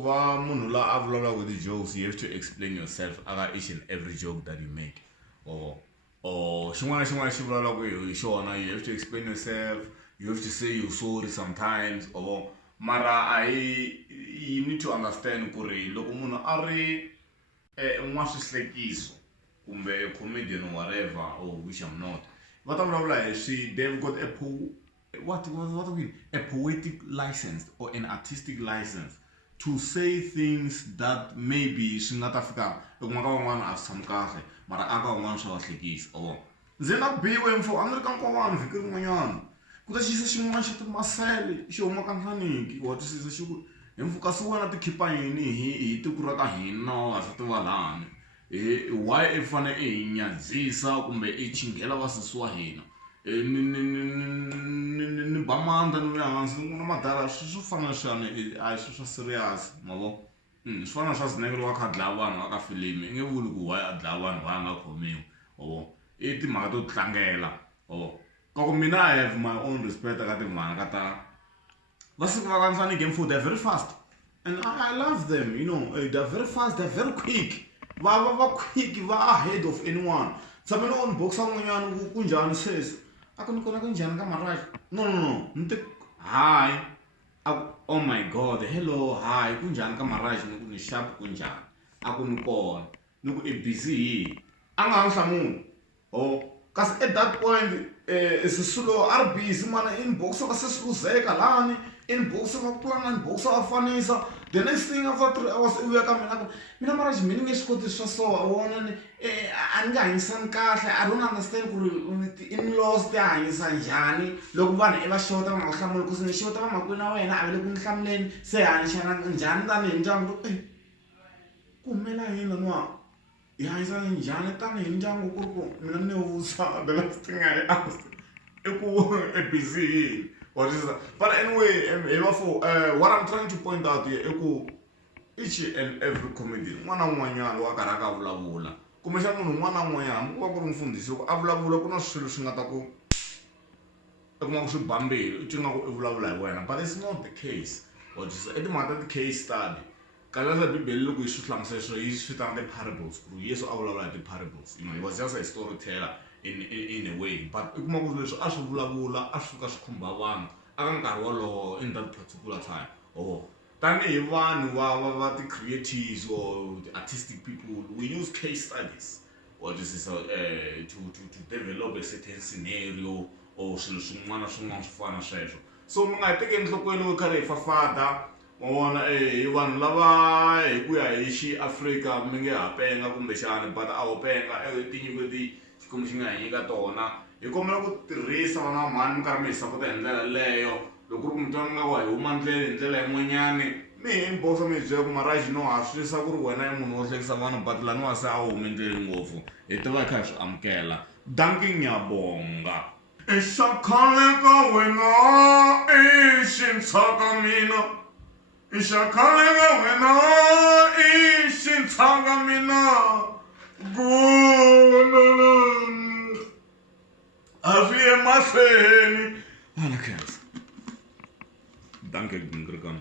kuva munhu la a vulavula with the jokes, you have to explain yourself aka each and every joke that you make, or xin'wana xi vulavulaka hi xona, you have to explain yourself, you have to say you're sorry sometimes, or mara you need to understand ku ri loko munhu a ri n'waswihlekiso kumbe a comedian or whatever, or which I'm not, va ta vulavula hi swi, they've got a poetic license or an artistic license to say things that maybe swi nga ta fika loko maka van'wana a swi tshami kahle mara aka van'wana swa va hlekisa. Or ndzi na biwe mfo a ni ri ka nkovani vhiki rin'wanyana ku ta xisa xin'wana xa timasele xi huma ka nhlaniki wa twisisa xi ku hi mpfhuka si wena ti khipa yini hi tiko ra ka hina vasati va lani, why i fane i hi nyadzisa kumbe i chinghela vasesi wa hina, ni ba mandla ni le hansi na madala swi fana xana a swi swa serious mavo. Swi fana swa Zinekile wa kha a dlaya vanhu aka filimi i nge vuli ku why a dlaya vanhu va nga khomiwi, i timhaka to tlangela. Ka ku mina I have my own respect aka timhaka ta vasiki va ka Nhlaniki mfo, they're very fast and I love them, you know, they're very fast, they're very quick, va quick, va ahead of anyone. Tshame ni on boxa n'wanyana ku njhani sweswi a ku ni kona ku njhani ka Maraji, no ni hi, oh my god, hello, hi, ku njhani ka Maraji, ni ku ni sharp ku njhani, a ku ni kona, ni ku i busy hi, a nga hlamuli. Kasi at that point Sisulu a ri busy mana inbox ka se siluzeka lani, inbox va pulana, inbox va fanisa. The next thing after 3 hours u vuya ka mina Maraji mina nge swi koti swa so wona ni a ni nga hanyisani kahle, I don't understand ku ri ti-in-laws ti hanyisa njhani loko vanhu i va xota va nga hlamuli, ku ni xota va makwenu wa wena a ve le ku ni hlamuleni, se hanyisana njhani tanihi ndyangu, ku humela yini nwa hi hanyisana njhani tanihi ndyangu ku ri ku mina ni vusa the last thing I asked i ku i busy yini. But anyway, what I'm trying to point out here i ku each and every comedian n'wana n'wanyana wa karhi a vulavula kumbexana munhu un'wana na un'wanyana ku va ku ri mfundhisi loko a vulavula ku na swilo swi nga ta ku i kuma ku swi bambile u twi nga ku i vulavula hi wena, but it's not the case. I timhaka ta ti-case study kahlekahle bibele loko yi swi hlamusela swilo yi swi vitana ti-parables ku ri Yesu a vulavula hi ti-parables, you know, he was just a storyteller in a way, but i kuma ku leswi a swi vulavula a swi fika swi khumba vanhu aka nkarhi wolowo in that particular time. Tanihi vanhu va ti-creatives or the artistic people, we use case studies to develop a certain scenario or swilo swin'wana swin'wana swi fana sweswo. So mi nga hi tekeni enhlokweni loko karhi hi fafata mavona hi vanhu lava hi ku ya hi xi-Afrika mi nge ha penga kumbexana, but a ho penga tinyiko leti xikwembu xi nga hi nyika tona, hi kombela ku tirhisa vana va mhani mi karhi mi hi sapota hi ndlela leyo. Loko ku ri mutwana nga wa hi huma ndlele hi ndlela yin'wanyani mi hi inbox mi hi byela ku Maraji no ha swi twisa ku ri wena i munhu wo hlekisa vanhu, but lani wa se a wu hume ndlele ngopfu, hi ta va hi kha hi swi amukela. Danki ngiyabonga. I xa khale ka wena i xintshwa ka mina, i xa khale ka wena i xintshwa ka mina, a swi ye mahlweni. Danke, Gingrigan.